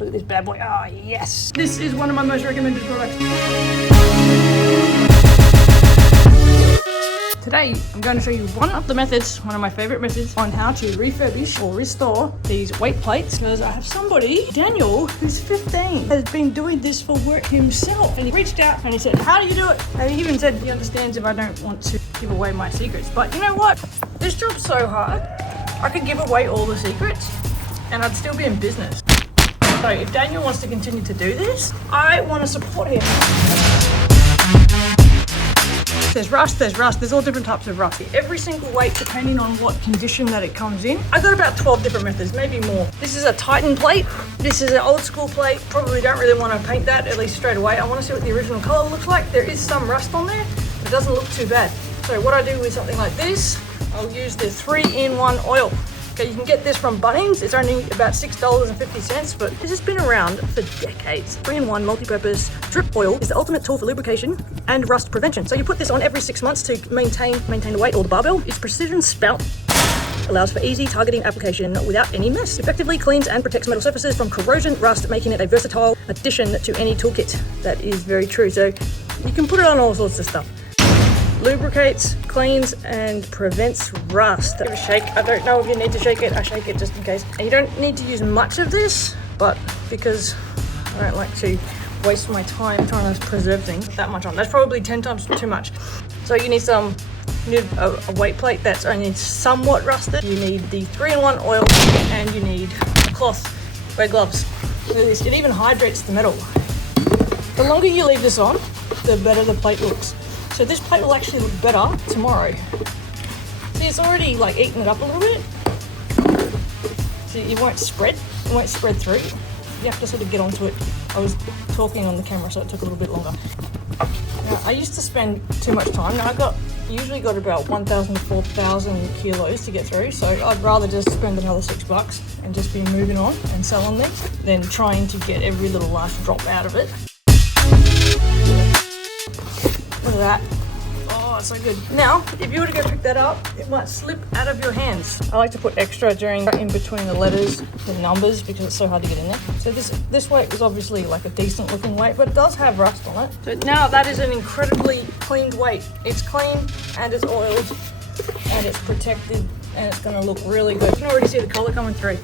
Look at this bad boy. Oh, yes. This is one of my most recommended products. Today, I'm going to show you one of the methods, one of my favorite methods, on how to refurbish or restore these weight plates. Because I have somebody, Daniel, who's 15, has been doing this for work himself. And he reached out and he said, how do you do it? And he even said he understands if I don't want to give away my secrets. But you know what? This job's so hard, I could give away all the secrets and I'd still be in business. So if Daniel wants to continue to do this, I want to support him. There's rust, there's all different types of rust. Every single weight, depending on what condition that it comes in. I've got about 12 different methods, maybe more. This is a Titan plate. This is an old school plate. Probably don't really want to paint that, at least straight away. I want to see what the original color looks like. There is some rust on there, but it doesn't look too bad. So what I do with something like this, I'll use the 3-in-1 oil. Okay, you can get this from Bunnings. It's only about $6.50, but this has been around for decades. 3-in-1 multi-purpose drip oil is the ultimate tool for lubrication and rust prevention. So you put this on every 6 months to maintain the weight or the barbell. Its precision spout allows for easy targeting application without any mess. Effectively cleans and protects metal surfaces from corrosion, rust, making it a versatile addition to any toolkit. That is very true. So you can put it on all sorts of stuff. Lubricates, cleans, and prevents rust. Give it a shake. I don't know if you need to shake it. I shake it just in case. And you don't need to use much of this, but because I don't like to waste my time trying to preserve things, that much on. That's probably 10 times too much. So you need a weight plate that's only somewhat rusted. You need the 3-in-1 oil, and you need a cloth. Wear gloves. Look at this. It even hydrates the metal. The longer you leave this on, the better the plate looks. So this plate will actually look better tomorrow. See, it's already like eaten it up a little bit. See, it won't spread through. You have to sort of get onto it. I was talking on the camera, so it took a little bit longer. Now, I used to spend too much time. Now I usually got about 1,000 to 4,000 kilos to get through. So I'd rather just spend another $6 and just be moving on and selling them than trying to get every little last drop out of it. Look at that. Oh, it's so good. Now, if you were to go pick that up, it might slip out of your hands. I like to put extra in between the letters, the numbers, because it's so hard to get in there. So this weight is obviously like a decent looking weight, but it does have rust on it. So now that is an incredibly cleaned weight. It's clean and it's oiled and it's protected and it's gonna look really good. You can already see the color coming through.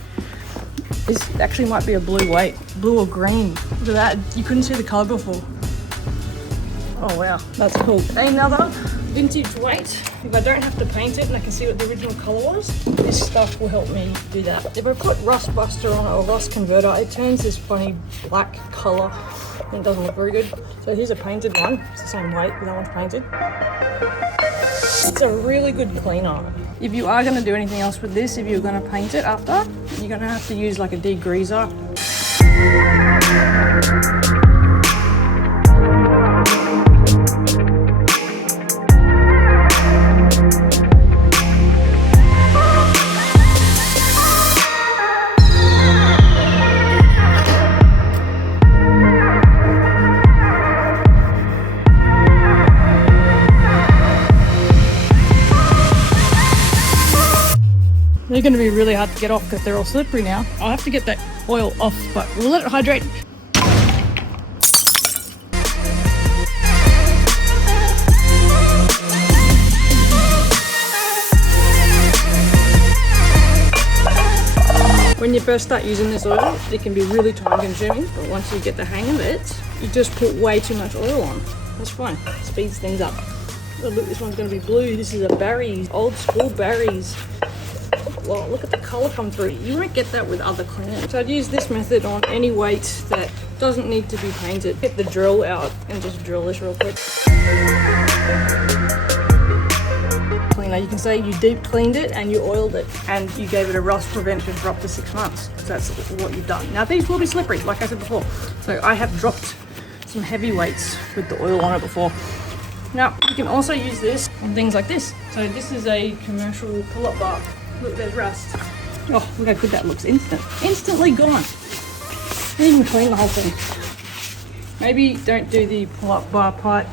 This actually might be a blue weight, blue or green. Look at that, you couldn't see the color before. Oh wow, that's cool. Another vintage weight. If I don't have to paint it and I can see what the original color was, this stuff will help me do that. If I put rust buster on it or rust converter, it turns this funny black color and it doesn't look very good. So here's a painted one. It's the same weight, but that one's painted. It's a really good cleaner. If you are going to do anything else with this, if you're going to paint it after, you're going to have to use like a degreaser. They're going to be really hard to get off because they're all slippery now. I'll have to get that oil off, but we'll let it hydrate. When you first start using this oil, it can be really time consuming, but once you get the hang of it, you just put way too much oil on. That's fine, it speeds things up. Oh, look, this one's going to be blue. This is a Barry's, old school Barry's. Well, look at the color come through. You won't get that with other cleaners. So I'd use this method on any weight that doesn't need to be painted. Get the drill out and just drill this real quick. Cleaner, you can say you deep cleaned it and you oiled it and you gave it a rust prevention for up to 6 months. That's what you've done. Now these will be slippery, like I said before. So I have dropped some heavy weights with the oil on it before. Now you can also use this on things like this. So this is a commercial pull-up bar. Look, there's rust. Oh, look how good that looks. Instantly gone. Didn't even clean the whole thing. Maybe don't do the pull-up bar part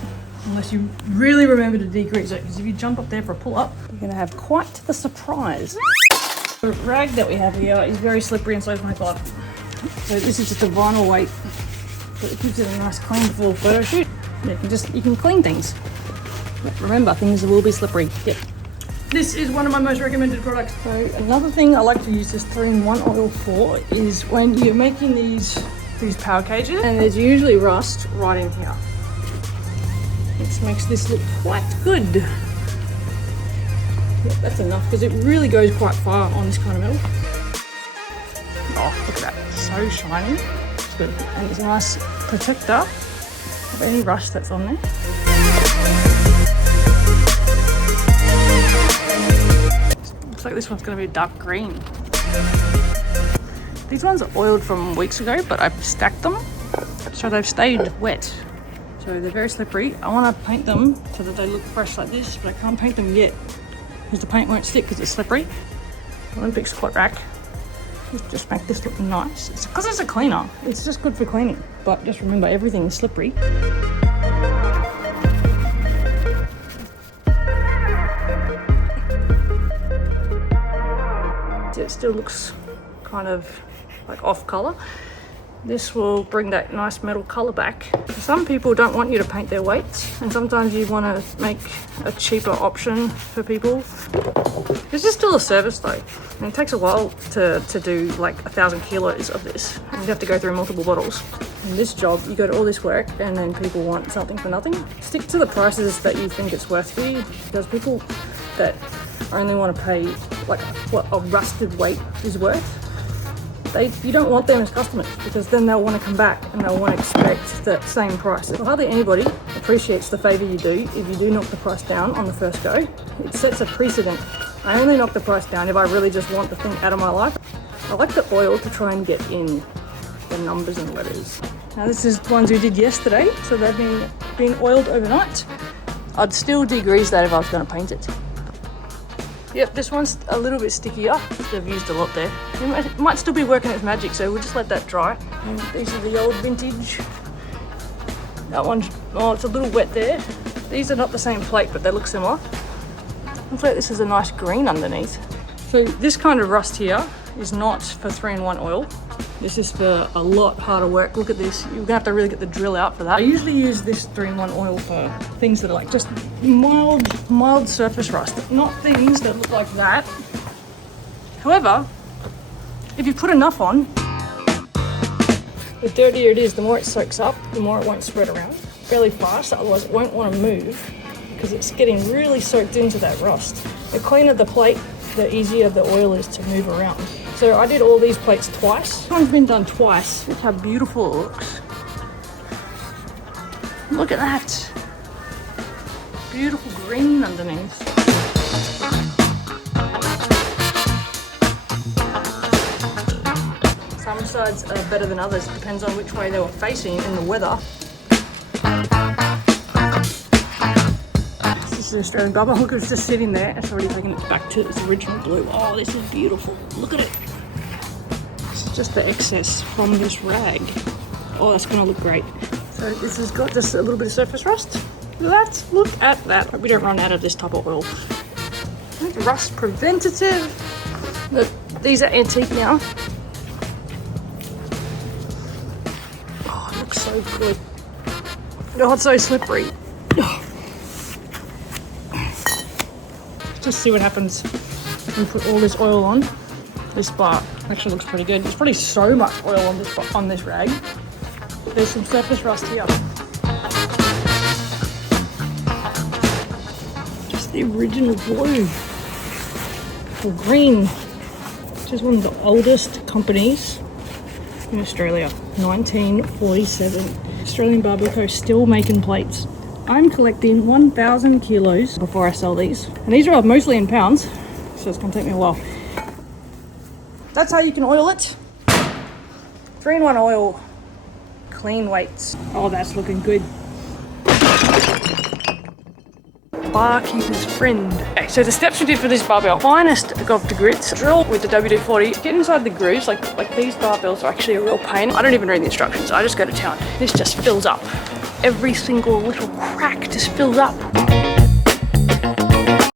unless you really remember to degrease it, because if you jump up there for a pull-up, you're going to have quite the surprise. The rag that we have here is very slippery and so is my glove. So this is just a vinyl weight, but it gives it a nice clean full photo shoot. You can clean things. But remember, things will be slippery. Yep. This is one of my most recommended products. So another thing I like to use this 3-in-1 oil for is when you're making these power cages, and there's usually rust right in here. This makes this look quite good. Yep, that's enough because it really goes quite far on this kind of metal. Oh, look at that, so shiny. It's good. And it's a nice protector of any rust that's on there. Looks like this one's going to be a dark green. These ones are oiled from weeks ago, but I've stacked them, so they've stayed wet. So they're very slippery. I want to paint them so that they look fresh like this, but I can't paint them yet because the paint won't stick because it's slippery. Olympic squat rack. Just make this look nice. It's because it's a cleaner. It's just good for cleaning. But just remember, everything is slippery. It still looks kind of like off color. This will bring that nice metal color back. Some people don't want you to paint their weights, and sometimes you want to make a cheaper option for people. This is still a service though, and it takes a while to do like 1,000 kilos of this, and you have to go through multiple bottles. In this job, you go to all this work and then people want something for nothing. Stick to the prices that you think it's worth for you, because people that only want to pay like what a rusted weight is worth, you don't want them as customers, because then they'll want to come back and they'll want to expect the same price. So hardly anybody appreciates the favour you do if you do knock the price down on the first go. It sets a precedent. I only knock the price down if I really just want the thing out of my life. I like the oil to try and get in the numbers and letters. Now this is the ones we did yesterday, so they've been oiled overnight. I'd still degrease that if I was going to paint it. Yep, this one's a little bit stickier. They've used a lot there. It might still be working its magic, so we'll just let that dry. And these are the old vintage. That one, oh, it's a little wet there. These are not the same plate, but they look similar. Looks like this is a nice green underneath. So this kind of rust here is not for 3-in-1 oil. This is for a lot harder work. Look at this. You're gonna have to really get the drill out for that. I usually use this 3-in-1 oil for things that are like just mild surface rust, not things that look like that. However, if you put enough on, the dirtier it is, the more it soaks up, the more it won't spread around fairly fast, otherwise it won't want to move because it's getting really soaked into that rust. The cleaner the plate, the easier the oil is to move around. So I did all these plates twice. This one's been done twice. Look how beautiful it looks. Look at that. Beautiful green underneath. Some sides are better than others. It depends on which way they were facing in the weather. This is the Australian bubble. Look, it's just sitting there. It's already taken it back to its original blue. Oh, this is beautiful. Look at it. It's just the excess from this rag. Oh, that's gonna look great. So this has got just a little bit of surface rust. Look at that. Hope we don't run out of this type of oil. Rust preventative. Look, these are antique now. Oh, it looks so good. Oh, it's so slippery. Just see what happens when we put all this oil on. This bar actually looks pretty good. There's probably so much oil on this rag. There's some surface rust here. Just the original blue or green, which is one of the oldest companies in Australia. 1947. Australian Gold Coast still making plates. I'm collecting 1,000 kilos before I sell these. And these are mostly in pounds, so it's gonna take me a while. That's how you can oil it. 3-in-1 oil, clean weights. Oh, that's looking good. Barkeeper's friend. Okay, so the steps we did for this barbell. Finest of the grits. Drill with the WD-40. Get inside the grooves, like these barbells are actually a real pain. I don't even read the instructions, I just go to town. This just fills up. Every single little crack just fills up.